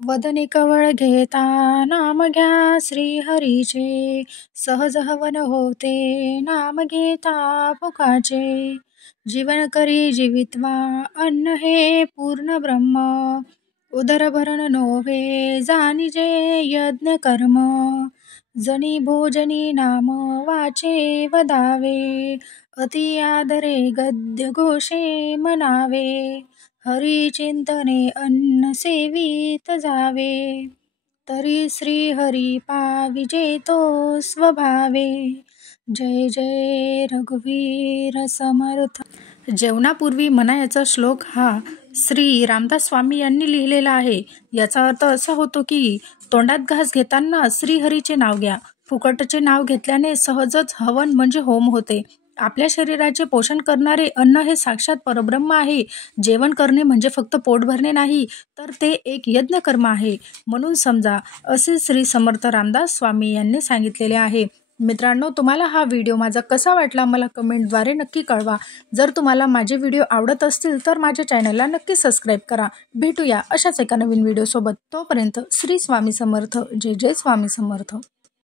वदनी कवळ घेता नाम घ्या श्रीहरीचे, सहज हवन होते नाम घेता मुखाचे. जीवन करी जीवित्वा अन्न हे पूर्ण ब्रह्म, उदर भरण नोवे जानिजे यज्ञ कर्म. जनी भोजनी नाम वाचे वदावे, अति आदरे गद्य घोषे मनावे. हरी चिंतने अन्न सेवित जावे, तरी श्री हरी पाविजे तो स्वभावे. जय जय रघुवीर समर्थ. जेवणापूर्वी म्हणायचा श्लोक हा श्री रामदास स्वामी यांनी लिहिलेला आहे. याचा अर्थ असा होतो की तोंडात घास घेताना श्रीहरीचे नाव घ्या. फुकटचे नाव घेतल्याने सहजच हवन म्हणजे होम होते. आपल्या शरीराचे पोषण करणारे अन्न हे साक्षात परब्रह्म आहे. जेवण करणे म्हणजे फक्त पोट भरणे नाही, तर ते एक यज्ञ कर्म आहे म्हणून समजा, असे श्री समर्थ रामदास स्वामी यांनी सांगितलेले आहे. मित्रांनो, तुम्हाला हा व्हिडिओ माझा कसा वाटला मला कमेंटद्वारे नक्की कळवा. जर तुम्हाला माझे व्हिडिओ आवडत असतील तर माझ्या चॅनलला नक्की सबस्क्राईब करा. भेटूया अशाच एका नवीन व्हिडिओसोबत. तोपर्यंत श्री स्वामी समर्थ. जय जय स्वामी समर्थ.